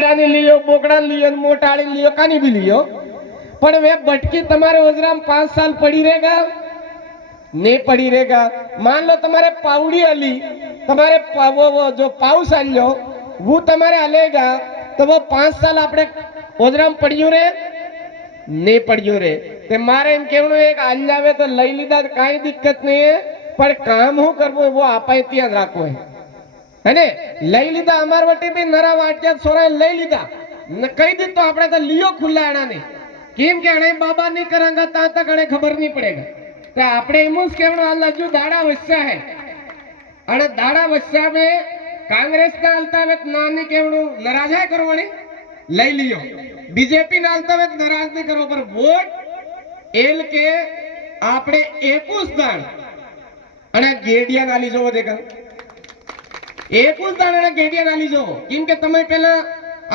ने लियो, बोकड़ा ने लियो, मोटाड़ी ने लियो, कानी भी लियो, पर वे बटकी तुम्हारे ओजराम 5 साल पड़ी रहेगा नहीं पड़ी रहेगा। मान लो तुम्हारे पावड़ी अली, तुम्हारे वो जो पाउस आल्यो वो तुम्हारे हलेगा तो वो 5 साल आपने ओजराम पड़ियो रे नहीं पड़ियो रे। ते मारे एम केवनो एक आल जावे तो लई लीधा तो काई दिक्कत नहीं है, पर काम हो करवो वो आपा त्याग राखो है ने। लई लीधा अमार वटे भी नरा वाट्या सोरा लई लीधा न कही दी तो आपने तो लियो खुला आना नहीं केम के अणे बाबा नहीं करांगा ता तक अणे खबर नहीं पड़ेगा। तो आपने एमुज केवनो अल्लाह जो दाड़ा वस्या है अणे दाड़ा वस्या में कांग्रेस ना आलता वे नानी केवनो नाराज है करवानी लई लियो, बीजेपी ना आलता वे नाराज नहीं करो, पर वोट एल के आपने 21 दाण अणे गेडिया ना लीजो देगा 21 दाण अणे गेडिया ना लीजो केम के तमे पहला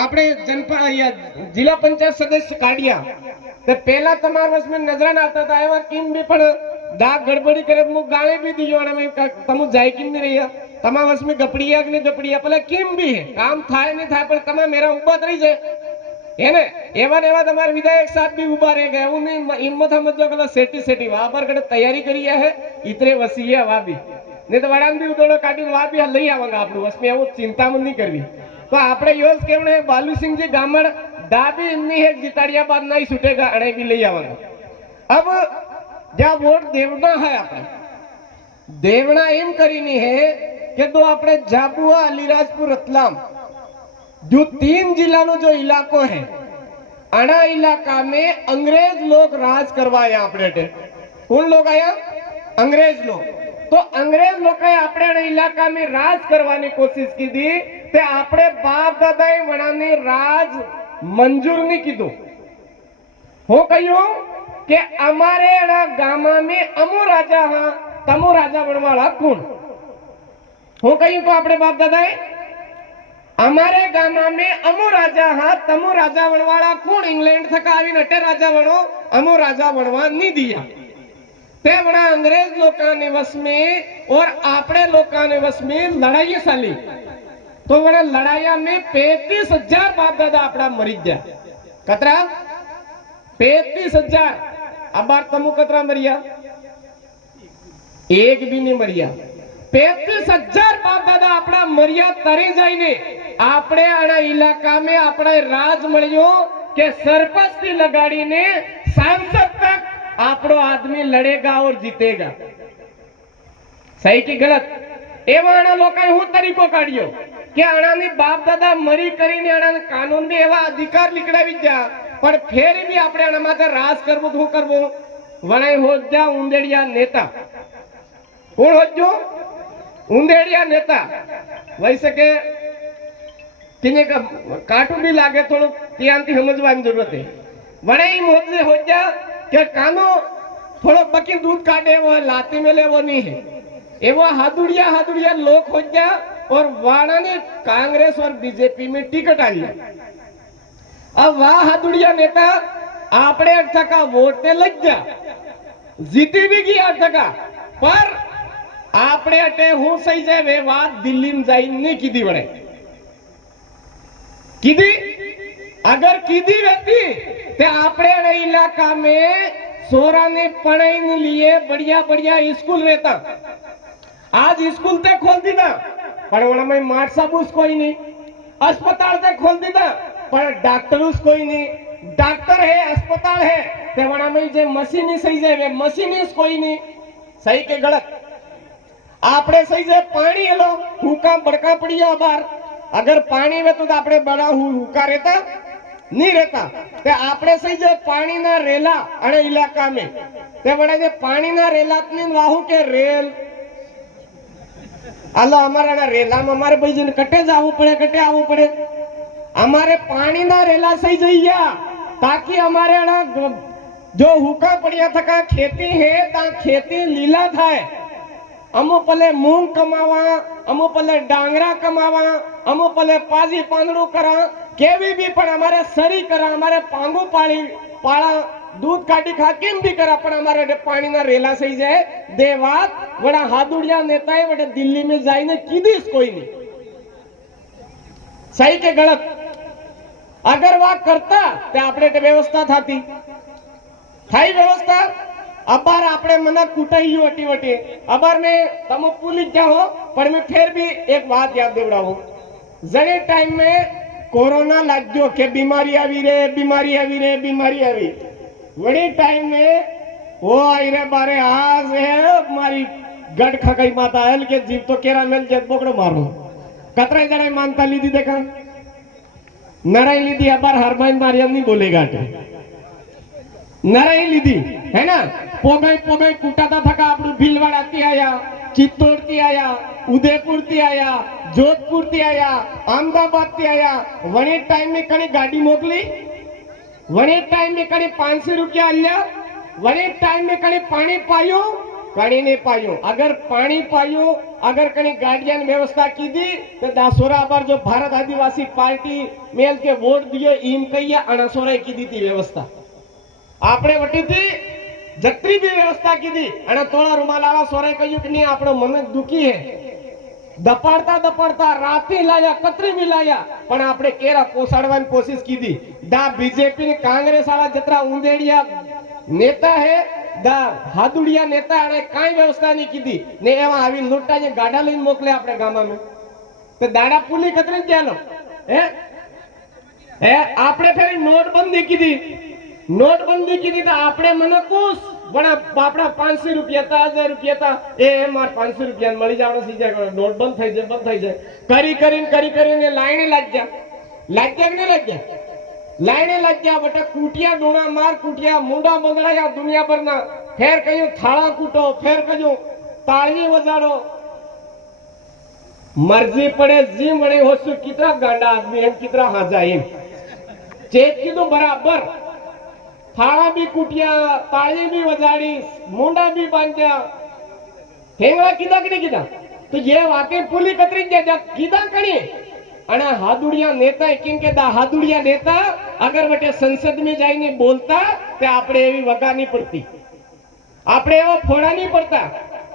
आपने जनपद या जिला पंचायत सदस्य काढिया तो पहला तमार वस में नजर ना आता था एवा केम भी पण दाग गड़बड़ी करे मु गाली भी दियो अणे में तमु जाय केम नहीं रहिया तमा वस में गपड़िया के गपड़िया पहले केम भी है काम थाय नहीं थाय पर तमा मेरा उबा रही जाए है ने एवा ने एवा तमार विधायक साहब भी उबा रह गए उन हिम्मत समझ जो कला सेटी सेटी वहां पर कड़े तैयारी करी है इतरे वसीया वा भी नहीं तो वडान भी उदोड़ो काटी वा भी लई आवांगा आपनु वस में वो चिंता मन नहीं करवी। तो आपने योज केवणे बालू सिंह जी गामड़ दाबी इन्नी है जिताड़िया बाद नहीं छूटेगा अणे भी ले आवांगा। अब जहाँ वोट देवना है आपने देवना एम करीनी है कि तो आपने झाबुआ अलीराजपुर रतलाम जो 3 जिला नो जो इलाको है अणा इलाका में अंग्रेज लोग राज करवाया आपने कौन लोग आया अंग्रेज लोग। तो अंग्रेज लोग अपने इलाका में राज करवाने कोशिश की थी ते आपने बाप दादाए वणाने राज मंजूर नहीं कीधो हो कहो कि अमारे गामा में अमो राजा हाँ तमो राजा बनवाला कौन हो कही तो आपने बाप दादाए अमारे गामा में अमो राजा हाँ तमो राजा बनवाला कौन इंग्लैंड थका आवी नटे राजा बनो अमो राजा बनवा नहीं दिया ते बड़ा अंग्रेज लोका ने वश में और आपने लोका ने वश में लड़ाई चाली तो बड़ा लड़ाइया में 35,000 बाप दादा अपना मरी गया कतरा 35,000 अब बार तमु कतरा मरिया एक भी नहीं मरिया 35,000 बाप दादा अपना मरिया तरी जाइने आपने आना इलाका में अपना राज मळ्यो के सरपंच की लगाड़ी ने सांसद तक आपनो आदमी लड़ेगा और जीतेगा सही की गलत एवा लोकाए हूँ तरीको काढ्यो कि आणानी बाप दादा मरी करीने आणाने कानून भी एवा अधिकार लिखडावी द्या पण फेर भी आपणे आना माथे राज करवो तो करवो वणे होजा उंदेड़िया नेता कोण होजो उंदेड़िया नेता वैसे के किने का काटू भी लागे थोड़ो त्यांती समझवानी जरूरत है वणे ही मोजे होजा के कानो थोड़ो बकी दूध काटे वो लाती में ले वो नहीं है ये वो हादुड़िया लोग हो गया और वाणा ने कांग्रेस और बीजेपी में टिकट आई है। अब वह हादुड़िया नेता आपने 8 का वोट ने लग गया जीती भी गया 8 का पर आपने अटे हूं सही जाए वे बात दिल्ली में जाई नहीं की दी बड़े की दी अगर की दी रहती ते आपने इलाका में सोरा ने पढ़ाई ने लिए बढ़िया बढ़िया स्कूल रहता आज स्कूल ते खोल दीदा पर वना में मार साबुस कोई नहीं अस्पताल ते खोल दीदा पर डॉक्टर उस कोई नहीं डॉक्टर है अस्पताल है ते वना में जे मशीनी सही जाए वे मशीनिस्ट कोई नहीं सही के गलत आपने सही जाए पानी हेलो हुका बड़का पड़िया बार अगर पानी में तो आपने बड़ा हुका रहता नहीं रहता ते आपने सही जे पानी ना रेला अने इलाका में ते बड़े जे पानी ना रेला ने वाहू के रेल आलो हमारा ना रेला में हमारे भाई जन कटे जावू पड़े कटे आवू पड़े हमारे पानी ना रेला सही जइया ताकि हमारे ना जो हुका पड़िया थका खेती है ता खेती लीला थाय अमु पले मूंग कमावा अमु पले डांगरा कमावा अमु पले पाजी पांदड़ू करा केवी भी पण हमारे सरी करा हमारे पांगू पाड़ी पाड़ा दूध काटी खा केम भी करा पण हमारे पानी ना रेला सही जाए देवात बड़ा हादुड़िया नेता है बड़े दिल्ली में जाइने कीधीस कोई नहीं सही के गलत अगर वा करता ते आपणे ते व्यवस्था थाती थाई व्यवस्था अबार आपणे मना कूटाई वटी वटी अबार ने तम पुलिस जाओ पर मैं फिर भी एक बात याद देवड़ाऊं जने टाइम में कोरोना लाग्यो के बीमारी आवी रे बीमारी आवी रे बीमारी आवी वड़ी टाइम में वो आई रे बारे आज है मारी गढ़ खकई माता हल के जीव तो केरा मेल जब बोकड़ो मारो कतरा जड़े मानता लीधी देखा नराई लीधी अबार हरबाइन मारिया नहीं बोलेगा नराई लीधी है ना पोगाई पोगाई कूटाता थका आपणु भीलवाड़ा थी आया चित्तौड़ थी आया उदयपुर थी आया जोधपुर थी आया अहमदाबाद थी आया वणी टाइम में कणी गाड़ी मोकली वणी टाइम में कणी 500 रुपया आल्या वणी टाइम में कणी पानी पायो कणी ने पायो अगर पानी पायो अगर कणी गाड़ियां व्यवस्था की दी तो दासोरा बार जो भारत आदिवासी पार्टी मेल के वोट दिए ईम कहिया अणसोरा की दी थी व्यवस्था आपणे वटी थी जत्री भी व्यवस्था की दी અને તોળા રૂમાલાવા સોરે કહ્યું કે નહીં આપણો મન દુખી હે દપાડતા દપાડતા રાતે લાયા કતરી બી લાયા પણ આપણે કેરા પોસાડવાની કોશિશ કીધી દા બીજેપી ને કાંગ્રેસ વાળા જતરા ઉંદેડિયા નેતા હે દા હાદુડિયા નેતા અને કાઈ વ્યવસ્થા નહીં કીધી ને એવા આવી લૂંટાને ગાડા લઈને મોકલે આપણે ગામમાં તો દાડા પુલી કતરી ચાલો હે હે આપણે ફેરી નોટબંધી કીધી नोटबंदी की थी तो आपने मन कुछ बड़ा बापड़ा 500 रुपया था 1000 रुपया था ए मार 500 रुपया मળી જાવનો સીજા નોટ બંધ થઈ જાય કરી કરીને લાઈने લાગ ગયા કે નહીં લાગ ગયા લાઈने લાગ ગયા બટા કુટિયા ડોણા માર કુટિયા મુંડા બંગડાયા દુનિયા ભરના ફેર કયું થાળા કૂટો ફેર કયું તાળી વજાડો મરજી પડે જી મળે હોસુ કિતરા ગાંડા आदमी એમ કિતરા હાજા એમ ચેક કીધું બરાબર थाला भी कुटिया ताली भी वजाड़ी मुंडा भी बांधा हेंगला कीधा कि नहीं कीधा तो ये वाकई पुली कतरी जा कीधा कणी અને હાદુડિયા નેતા કેમ કે દા હાદુડિયા નેતા અગર બટે સંસદ में जाઈને બોલતા તે આપણે એવી વગા નહીં પડતી આપણે એવો ફોડા નહીં પડતા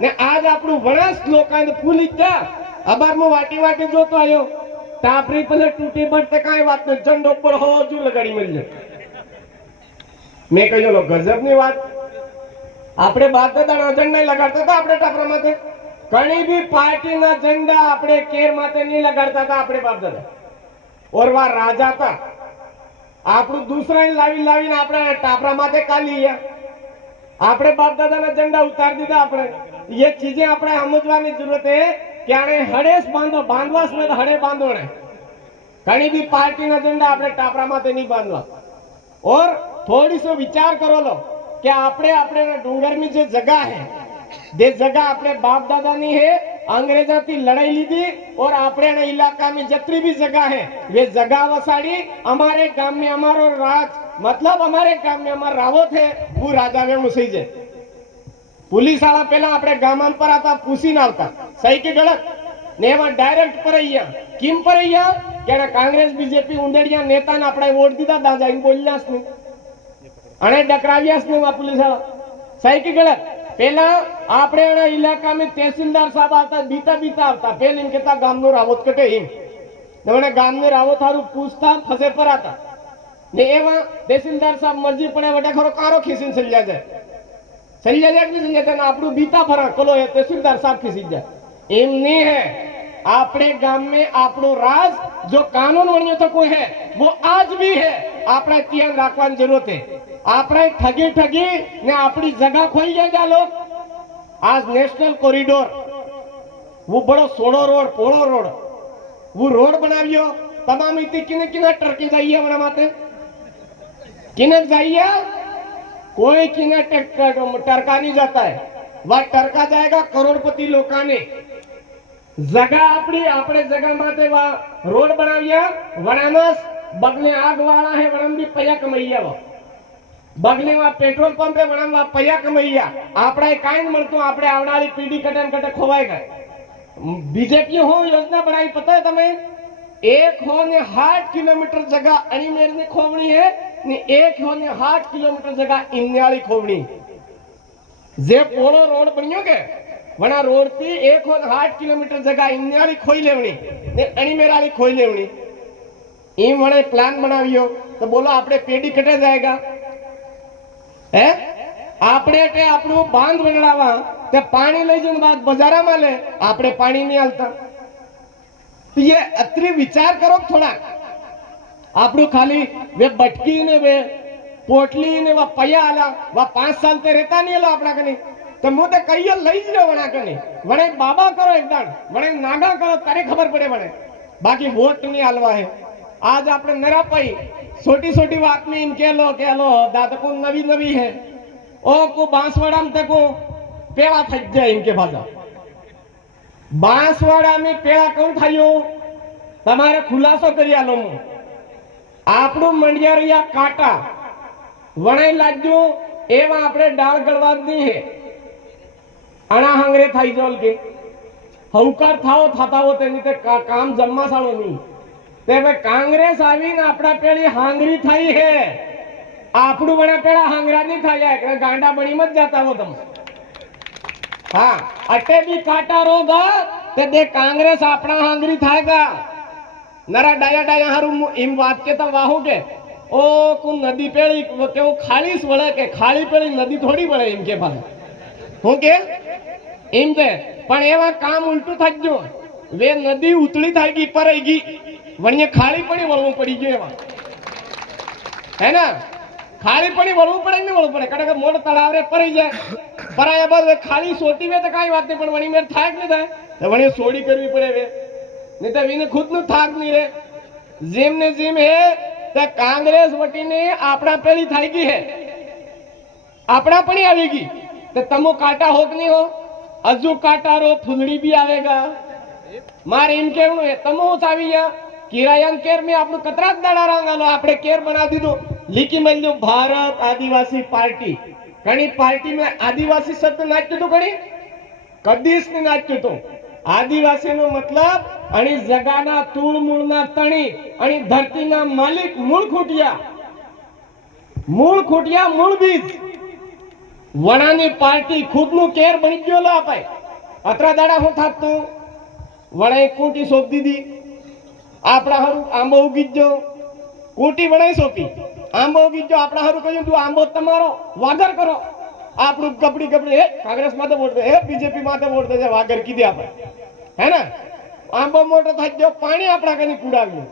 ને આજ આપણું વણાસ લોકાને પુલી જા અબારમો વાટી વાટી જોતો આયો તાપરી પેલે તૂટી પડતે કાઈ વાત ન ઝંડો પર હો જો લગાડી મળી मैं कहो लो गजब ની વાત આપણે બાપ દાદા ઝંડા લગાડતા હતા આપણે ટાપરા માથે કણી भी पार्टी ना झंडा આપણે કેર માથે નહીં લગાડતા હતા આપણે બાપ દાદા और वा राजा था આપણું દૂસરાને લાવીને આપણે ટાપરા માથે કાલીયા આપણે બાપ દાદાના ઝંડા ઉતાર દીધા આપણે ये चीजें આપણે સમજવાની જરૂરત है કે આને હડેસ બાંધવાસ में હડે બાંધો ને કણી भी पार्टी ना झंडा આપણે ટાપરા માથે નહીં બાંધવા और थोड़ी सो विचार करो लो कि आपने अपने डूंगर में जो जगह है दे जगह अपने बाप दादा नहीं है अंग्रेजों की लड़ाई ली थी और अपने इलाका में जितनी भी जगह है वे जगह वसाड़ी हमारे गांव में हमारो राज मतलब हमारे गांव में हमारा रावत है वो राजा में सही है पुलिस वाला पहला अपने गांव पर आता पूछी ना आता सही के गलत ने डायरेक्ट पर किम पर क्या कांग्रेस बीजेपी उंदेड़िया नेता ने अपने वोट दीदा दादा इन बोलियास ने अने डकरावियास ने वा पुलिस वाला सही की गलत पहला आपणे इलाका में तहसीलदार साहब आता बीता आता पहले इन कहता गाम नो रावत कटे हिम ने गाम में रावत हारू पूछता फसे पर आता ने एवा तहसीलदार साहब मर्जी पड़े वटे खरो कारो खीसीन सल्या जाए कि नहीं सल्या जाए आपणु बीता फरा कलो है तहसीलदार साहब खीसी जाए एम नहीं है अपने गांव में आपनो राज जो कानून वणियो तो कोई है वो आज भी है आपने ध्यान रखवानी जरूरत है आपने ठगी ने अपनी जगह खोई जाए लोग आज नेशनल कॉरिडोर वो बड़ो सोड़ो रोड पोड़ो रोड वो रोड बनावियो तमाम इतनी किने टरकी जाइए वणा माते किने जाइए कोई किने टरका नहीं जाता है वह टरका जाएगा करोड़पति लोकाने जगह अपने जगह माते वा रोड बनाविया वनामस बगले आग वाला है वनम भी पैया कमैया वो बगले वा पेट्रोल पंप है वनम वा पैया कमैया आपड़ा काई न मळतो आपड़े आवनारी पीढ़ी कटे खोवाई गए बीजेपी हो योजना बनाई पता है तमे 160 किलोमीटर जगह अणीमेर ने खोवणी है ने 160 किलोमीटर जगह इन्याली खोवणी जे पोळो रोड बन्यो के वना रोड थी 160 किलोमीटर जगह इन्याली खोई लेवणी ने अणीमेराली खोई लेवणी એ વણે પ્લાન બનાવ્યો તો બોલો આપણે પેઢી કટે જાયગા હે આપણે કે આપણું બાંધ વગડાવા તે પાણી લઈ જઈને બાદ બજારામાં લે આપણે પાણી નહીં હાલતા ये अत्री विचार करो थोड़ा આપણું ખાલી વે બટકી ને વે પોટલી ને વા પૈયા આલા વા 5 સાલ તે રહેતા નહીં આલો આપણા કને તો હું તો કહીએ લઈ જ લો વણા કને વણે બાબા કરો એકદમ વણે નાગા કરો તારે ખબર પડે વણે બાકી વોટ નહીં આલવા હે आज આપણે નરા પાઈ छोटी छोटी बात में इनके लो दादा को नवी नवी है ओ को बांसवाड़ा में को पेड़ा थक जाए इनके भाषा बांसवाड़ा में पेड़ा कौन थायो તમારે ખુલાસો કરી આલો હું આપણું મંડિયારિયા કાંટા વણાઈ લાગ્યો એવા આપણે ડાળ ગળવાની હે અણા હાંગરે થઈ જોલ કે હવકાર થાઓ થતા હો તેની તે કામ જમવા સાળો નહીં તે હવે કાંગ્રેસ આવીને આપણા પેલી હાંગરી થઈ હે આપણું વણા પેલા હાંગરા નહીં થાય કે ગાંડા બણીમાં જ જાતા હો તમે હા અટે બી કાંટા રોગા તે દે कांग्रेस આપણા હાંગરી થાયગા नरा डाया डाया हारू एम बात के तो वाहू के ओ को नदी पेड़ी के वो खाली वळे के खाली पेड़ी नदी थोड़ी वळे इनके पास हूं के एम ते पण एवा काम उल्टू થઈ ગયો वे नदी उतली थागी परेगी वणिए खाली पड़ी वळવું पड़ी गयो एवा है ना खाली पड़ी वळવું पड़े नहीं वळવું पड़े कड़े मोड़ तळाव रे परी जाए पराया बाद खाली सोटी वे तो काई बात नहीं पण वणी मेर થાય કે નહીં થાય તો વણી સોડી કરવી પડે वे नहीं तो विने खुद नु थाक नहीं रे जिम ने जिम है तो कांग्रेस वटी ने आपड़ा पेली थाई गई है आपड़ा पड़ी आवेगी तो तमो काटा हो कि नहीं हो अजू काटा रो फुलड़ी भी आवेगा मारे इम केवणो है तमो चावी या किरायन केर में आपनु कतरा दाड़ा रांगालो आपड़े केर बना दीदो लिखी मल्यो भारत आदिवासी पार्टी घणी पार्टी में आदिवासी शब्द नाच्यो तो घणी कदीस ने नाच्यो तो आदिवासी नो मतलब आणि जगाना तूळ मूळना तणी आणि धरतीना मालिक मूळ खूटिया मूळ बीज वणानी पार्टी खुदनु केर बनी गयो ला पाय अतरा दाડા હું થાતું વણાઈ કૂટી સોપ દીધી આપડા હારું આંબો ઉગી ગયો કૂટી વણાઈ સોપી આંબો ઉગી ગયો આપડા હારું કહ્યું તું આંબો તમારો વાગર કરો આપણું કપડી કપડી હે कांग्रेस माते वोट दे हे बीजेपी माते वोट दे वागर कीधे આપણે है ना आंबो मोटो થઈ ગયો પાણી આપડા કને કુડાવ્યું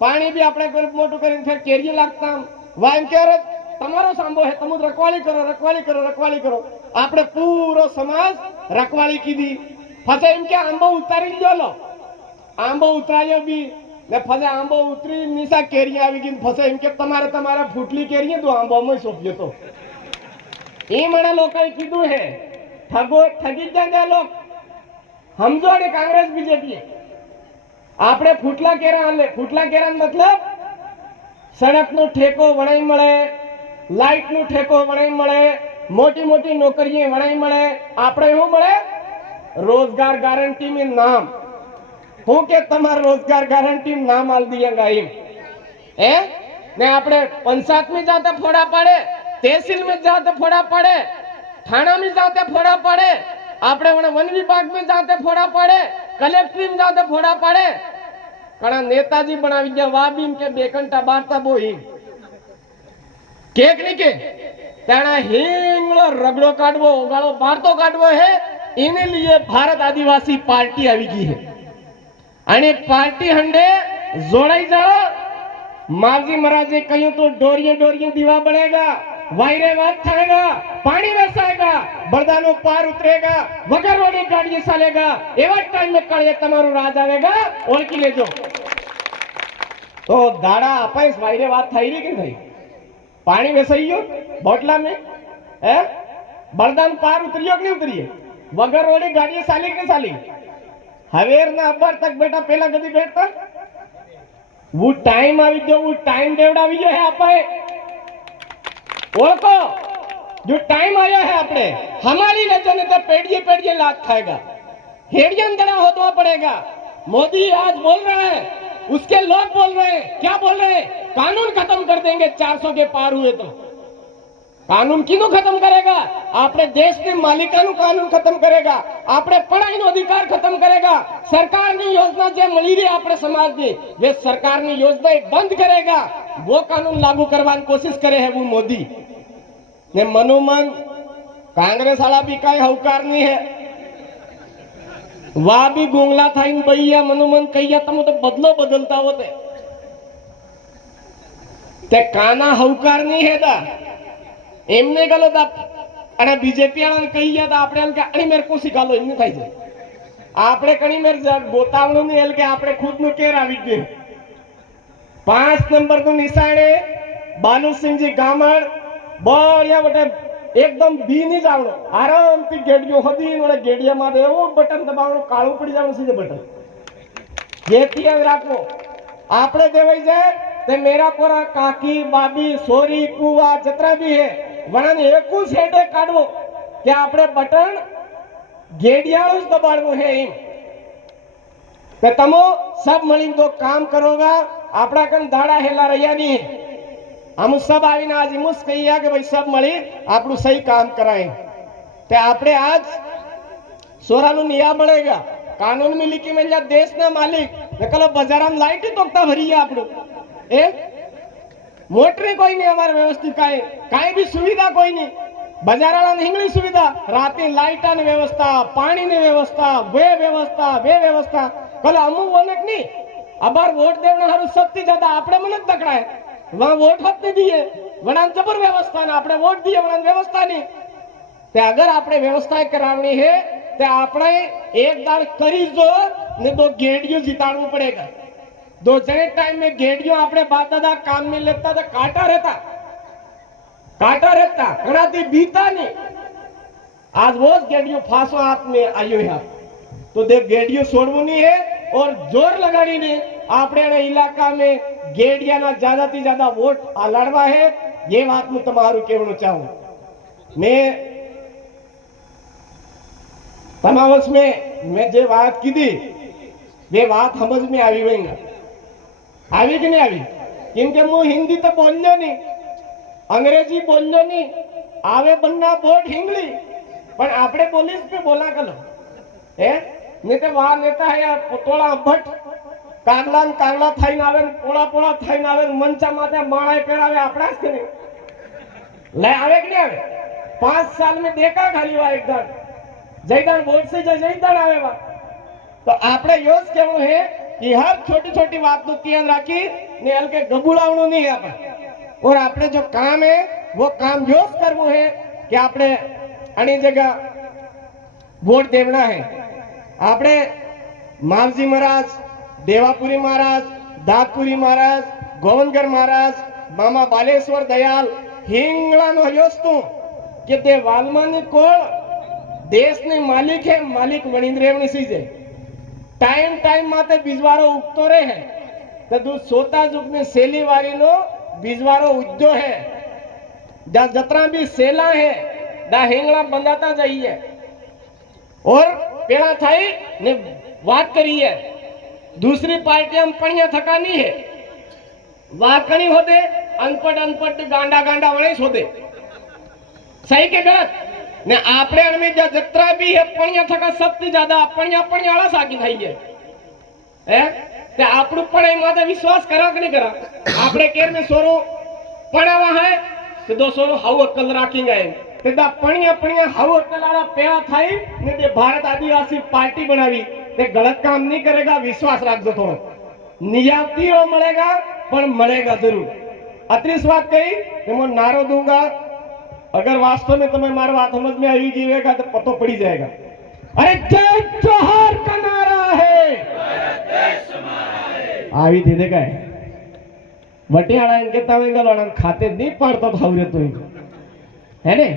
પાણી બી આપણે કોઈ મોટું કરીને ફેર કેરી લાગતા વાઈમ કેરે તમારો સાંબો હે તમુ રખવાળી કરો આપણે પૂરો સમાજ રખવાળી કીધી ફસે એમ કે આંબો ઉતારી લ્યો લો આંબો ઉતરાયો બી ને ફસે આંબો ઉતરી નિસા કેરી આવી ગઈ ફસે એમ કે તમારે ફૂટલી કેરી તો આંબોમાં સોંપ્યો તો એ મને લોકોએ કીધું હે ઠગી જાય લોક સમજો ને कांग्रेस बीजेपी આપણે ફૂટલા કેરા આલે ફૂટલા કેરા मतलब સડક નો ઠેકો વણાઈ મળે લાઈટ નો ઠેકો વણાઈ મળે મોટી મોટી નોકરીએ વણાઈ મળે આપણે શું મળે रोजगार गारंटी में नाम હું કે તમાર रोजगार गारंटी में नाम आल दिएगा એમ હે ને આપણે पंचायत में जाते फोड़ा पड़े तहसील में जाते फोड़ा पड़े थाना में जाते फोड़ा पड़े આપણે वन विभाग में जाते फोड़ा पड़े कलेक्टर में जाते फोड़ा पड़े कणा नेताजी बनावी गया वा बीम के बेकंटा बारता बोही केक नहीं के तेना हिंगलो रगड़ो काटवो गालो बारतो काटवो है इने लिए भारत आदिवासी पार्टी આવી ગઈ है અને पार्टी हंडे जोड़ाई जाओ मावजी महाराजे कहियो तो डोरिये दीवा बनेगा वायरे वात थाएगा पानी वरसाएगा बरदानो पार उतरेगा वगर वाली गाड़ी चालेगा एवा टाइम में कड़े तमारो राज आवेगा ओळखी लेजो तो दाड़ा अपाइस वायरे वात थाई री के नहीं पानी वेसाई गयो बोटला में है बरदान पार उतरियो कि नहीं उतरिए वगर वाली गाड़ी चाली के चाली हवेर ना अब्बर तक बेटा पहला कदी बैठता वो टाइम આવી ગયો वो टाइम દેવડાવી ગયો है આપણે ओळखो जो टाइम आया है अपने हमारी वजह तो पेड़िए लात खाएगा हेडियन दड़ा होना पड़ेगा मोदी आज बोल रहा है उसके लोग बोल रहे हैं क्या बोल रहे हैं कानून खत्म कर देंगे 400 के पार हुए तो कानून किनु खत्म करेगा? आपने देश ने मालिकानु कानून खत्म करेगा, आपने पढ़ाई नो अधिकार खत्म करेगा, सरकार ની યોજના જે મળી રહી આપણે સમાજની वे सरकार ની યોજના બંધ करेगा, वो कानून लागू करवानी कोशिश करे है वो मोदी ने मनोमन कांग्रेस वाला भी कई हवकार नहीं है, वह भी गुंगला था इन भैया मनोमन कहिया तुम तो बदलो बदलता होते ते काना हवकार नहीं है दा એમને ગલો તા અને બીજેપી વાળાને કહી ગયા તા આપણે એમ કે અણી મેર કો શીખાલો એમને થાય છે આપણે કણી મેર ગોતાવણું નહીં એલ કે આપણે ખુદનું કેર આવી ગયું 5 નંબરનું નિશાણે બાલુસિંહજી ગામડ બળિયા બટે એકદમ બી ની જાવણો આરામથી ગેડિયો હદી વડે ગેડિયામાં એવું બટન દબાવણું કાળું પડી જવાનું સીધે બટન જેથી યાદ રાખો આપણે દેવાઈ જાય ते मेरा पूरा काकी बाबी सोरी कुआ जतरा भी है वरन एकू सेटे काढवो के आपणे बटन गेडियाळू ज दबाड़वो है एम ते तमो सब मळीने तो काम करोगा आपड़ा कन दाड़ा हेला रह्या नहीं हम सब आवीने आज इमुस कहिया के भाई सब मळी आपणु सही काम कराए ते आपणे आज सोरानु निया बळेगा कानून मिली की मिल जा देश ना मालिक नकलो बाजाराम लाइट ही तोकता भरी है आपणु ए मोटरी कोई नहीं हमारे व्यवस्थित काई भी सुविधा कोई नहीं बाजाराला हिंगली सुविधा राते लाइटा ने व्यवस्था पानी ने व्यवस्था वे व्यवस्था कल अमु वनक नहीं अबार वोट देवना हारू सबથી ज्यादा आपणे मन ज दकड़ाय वहां वोट हत नहीं दिए वणा जबर व्यवस्था ने आपणे वोट दिए वणा व्यवस्था नहीं ते अगर आपणे व्यवस्था करावनी है ते आपणे एक दाड़ करी जो ने तो गेडियो जिताड़વું पड़ेगा दो जने टाइम में गेडियो आपने बाप दादा काम में लेता था काटा रहता घणाती बीता नहीं आज वो गेडियो फांसो हाथ में आयो है तो देख गेडियो छोड़वू नहीं है और जोर लगाड़ी ने आपने इलाका में गेडिया ना ज्यादा थी ज्यादा वोट लड़वा है ये बात मैं तुम्हारू कहना चाहूं मैं समावेश में मैं जे बात की थी वे बात समझ में आई हुई આવી કે નહીં આવી કેમ કે હું હિન્દી તો બોલ્યો નહીં અંગ્રેજી બોલ્યો નહીં આવે બન્ના બોટ હિંગલી પણ આપણે બોલીશ કે બોલા કલો હે ને તે વા નેતા હે પોતોળા ભટ કાગલા થઈને આવે પોળા થઈને આવે મંચા માથે માળાય પહેરાવે આપણા જ કે નહીં લે આવે કે નહીં આવે 5 साल में देखा खाली वा एकदम जयदान बोट से जयदान आवे वा तो આપણે યોજ કેવું હે कि हर छोटी छोटी बात को ध्यान राखी ने हल्के गबुड़ावणु नहीं है अपन और आपने जो काम है वो काम योज करवो है कि आपने अनी जगह वोट देवना है आपने मावजी महाराज देवापुरी महाराज दातपुरी महाराज गोवनगर महाराज मामा बालेश्वर दयाल हिंगलानो हयोस्तु कि ते वाल्मानी कोळ देश ने मालिक है मालिक वणींद्र रेवणी सीजे टाइम टाइम माते बीजवारो उगतो रहे है तो दू सोता जुग में सेली वारी नो बीजवारो उद्यो है जतरा भी सेला है दा हिंगला बंधाता जाइए और पेड़ा थाई ने बात करी है दूसरी पार्टी हम पणिया थका नहीं है वाकणी होते अनपढ़ गांडा वणेश होते सही के गलत ने आपणे अणमे जत्रा भी है पणिया थका सबसे ज्यादा पणिया आळस आगी થઈ છે હે તે આપણું પણ એ માથે વિશ્વાસ કરા કે નહીં કરા આપણે કેર में सोरो पणावा है तो दो सोरो हाउ अक्कल राखेंगे ते दा पणिया हाउ अक्कल वाला पेड़ा थाई ने ते भारत आदिवासी पार्टी बनावी ते गलत काम नहीं करेगा विश्वास रखजो थोड़ो नियाती हो मिलेगा पर मिलेगा जरूर अतरी बात कही कि मैं नारो दूंगा अगर वास्तव में तुम्हें मार बात समझ में आई जीवेगा तो पतो पड़ी जाएगा अरे जय जोहर का नारा है આવી દે દે કાય વટિયાળા ઇનકે તવેંગલવાળા ખાતે नहीं पड़ता भावरे तो है ने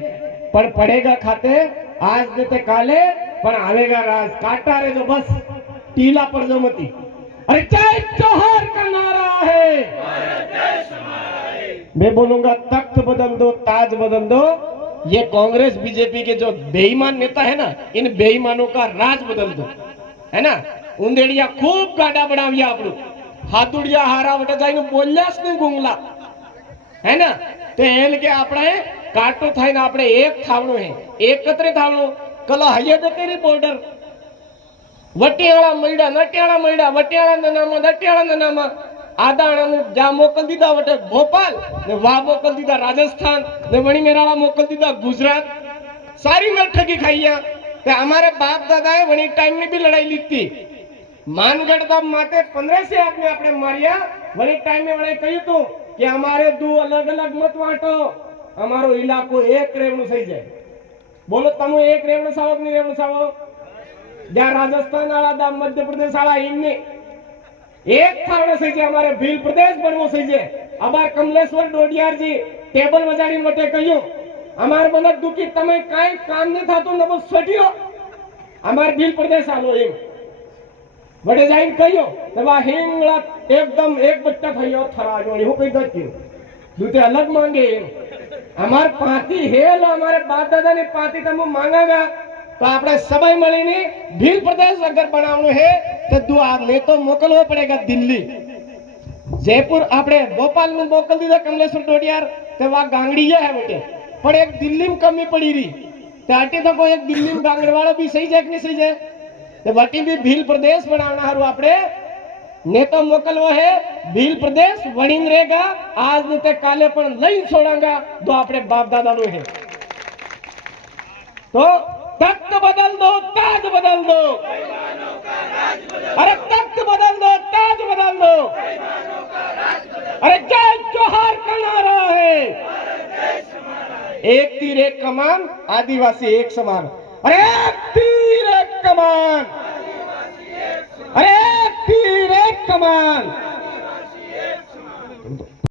पर पड़ेगा खाते आज देते काले पर आवेगा राज काटा रे जो बस टीला पर जो मती अरे जय जोहर का नारा है मैं बोलूंगा तख्त बदल दो ताज बदल दो ये कांग्रेस बीजेपी के जो बेईमान नेता है ना इन बेईमानों का राज बदल दो है ना उंदेड़िया खूब गाड़ा बनाविया आपणु हाथुड़िया हारा वटे जाईने बोल्यास नहीं गुंगला है ना तो एल के आपणे કાટું થઈને આપણે એક થાવણું હે એકત્રિત થાવણું કલો હૈયદ કરી બોર્ડર વટિયાળા મળ્યા નટિયાળા મળ્યા વટિયાળાના નામમાં નટિયાળાના નામમાં આદાણાને જા મોકલ દીધા વટે ભોપાલ ને વાહ મોકલ દીધા રાજસ્થાન ને વણીમેરાળા મોકલ દીધા ગુજરાત સારી મેં ઠગી ખાઈયા કે અમારે બાપ દાદાએ વણી ટાઈમની બી લડાઈ લીધી માનગઢ માટે 1500 આદમી આપણે માર્યા વણી ટાઈમે વણે કહ્યું તું કે અમારે દુ અલગ અલગ મત વાંટો અમારો ઇલાકો એક રેવણું થઈ જાય બોલો તમે એક રેવણું સાવો કે નહીં રેવણું સાવો જ્યાં રાજસ્થાન વાળા દા મધ્યપ્રદેશ વાળા એમને एक थावड़े से जे हमारे भील प्रदेश बनवो से जे अबार कमलेश्वर डोडियार जी टेबल बजाड़ी मटे कहियो हमार बनक दुखी तमे काई काम नहीं थातो न बस सटियो हमार भील प्रदेश आलो एम वडे जाइन कहियो तबा हिंगला एकदम एक बच्चा थयो थराजोनी हो कई दच्यो दूते अलग मांगे हमार पाती हेल हमारे बाप दादा ने पाती तमो मांगागा तो આપણે સબાઈ મળીને ભીલ પ્રદેશ અગર બનાવવાનું હે તો દુઆ નેતો મોકલવો પડેગા દિલ્હી જયપુર આપણે ભોપાલ में મોકલ દીધા કમલેશ્વર ડોડિયાર તે વા ગાંગડીયા है बेटे पर एक दिल्ली में कमी पड़ी रही ते अटे तो कोई एक दिल्ली में गांगड़वाड़ा भी सही जाए कि नहीं सही जाए ते वटी भी भील प्रदेश बनावना हारू આપણે नेतो मोकलવો है भील प्रदेश वणिंग रहेगा आज ने ते काले पण लई छोड़ांगा तो આપણે बाप दादा नो है तो तख्त बदल दो ताज बदल दो अरे तख्त बदल दो ताज बदल दो अरे जय जोहार का नारा है एक तीर एक कमान आदिवासी एक समान अरे एक तीर एक कमान अरे एक तीर एक कमान